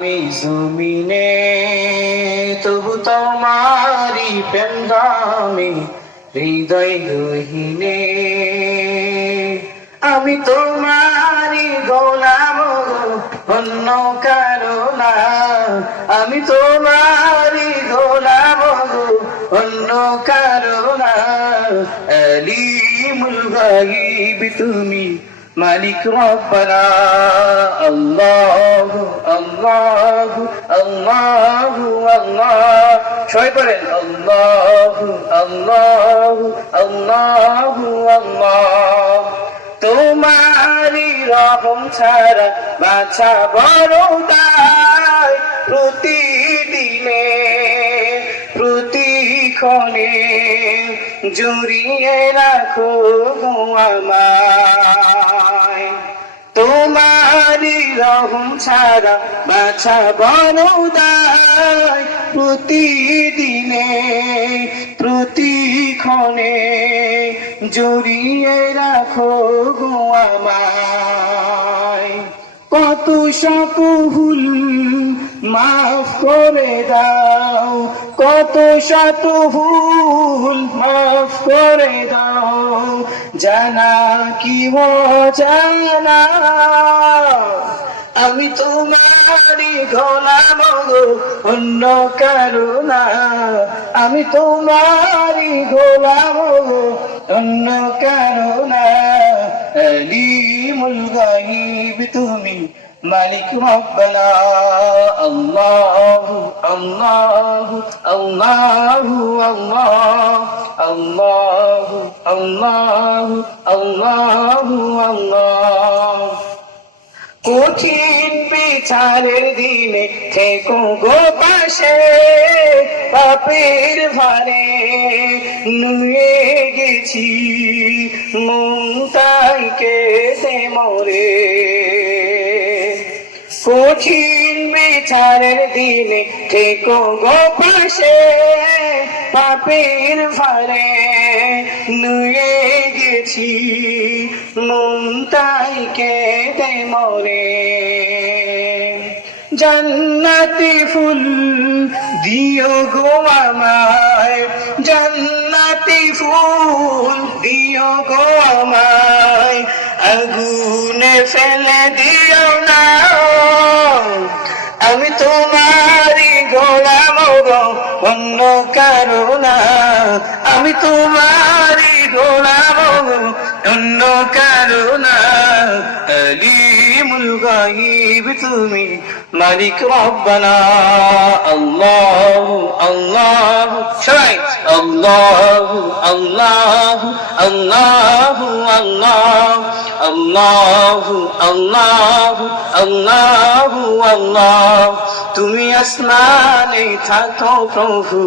আমি জমিনে তবু তোমারি প্রেম দামে হৃদয় গহীনে আমি তোমারি গোলাম গো, অন্য কারো না। আমি তোমারি গোলাম গো, অন্য কারো না। আলিমুল গায়ব তুমি, মালিক রব্বানা। আল্লাহু আল্লাহু আল্লাহু আল্লাহ, সবাই বলেন আল্লাহু আল্লাহু আল্লাহু আল্লাহ। তোমারি রহম ছাড়া বাছা বড় দায়, প্রতিদিনে প্রতিক্ষণে জুড়িয়ে রাখো গো আমায়। তোমারি রহম ছাড়া বাছা বড় দায়, প্রতিদিনে প্রতিক্ষণে জড়িয়ে রাখো গো আমায়। কত শত ভুল মাফ করে দাও, কত শত ভুল মাফ করে দাও, জানা কি অজানা। আমি তোমারি গোলাম গো, অন্য কারো না। আমি তোমারি গোলাম গো, অন্য কারো না। আলিমুল গায়ব তুমি, মালিক রব্বানা। আল্লাহু আল্লাহু আল্লাহু আল্লাহ, আল্লাহু আল্লাহু আল্লাহু আল্লাহ। কঠিন বিচারের দিনে থেকো গো পাশে, পাপের ভারে নুয়ে গেছি মন তাই কেঁদে মরে। কঠিন বিচারের দিনে থেকো গো পাশে, পাপের ভারে নুয়ে গেছি মন তাই কেঁদে মরে। জান্নাতি ফুল দিও গো আমায়, জান্নাতি ফুল দিও গো আমায়, আগুনে ফেলে দিও না। আমি তোমারি গোলাম গো, অন্য কারো না। আমি তোমারি গোলাম গো, অন্য কারো না। আলিমুল গায়ব তুমি, মালিক রব্বানা। আল্লাহু আল্লাহু, সবাই আল্লাহু আল্লাহু আল্লাহু আল্লাহ, আল্লাহু আল্লাহু আল্লাহু আল্লাহ। তুমি আসমানে থাকো প্রভু,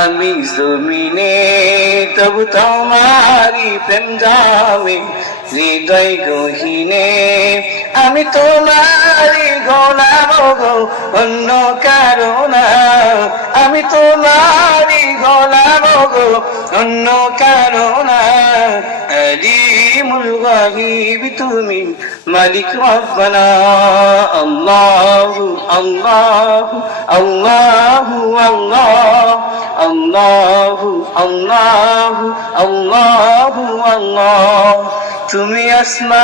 আমি জমিনে তবু তোমারি প্রেম জামে হৃদয় গহীনে। আমি তোমারি গোলাম গো, অন্য কারো না। আমি তোমারি গোলাম গো, অন্য কারো না। আলিমুল গায়ব তুমি, মালিক রব্বানা। আল্লাহু আল্লাহু আল্লাহু আল্লাহ, আল্লাহু আল্লাহু আল্লাহু আল্লাহ। তুমি আসমান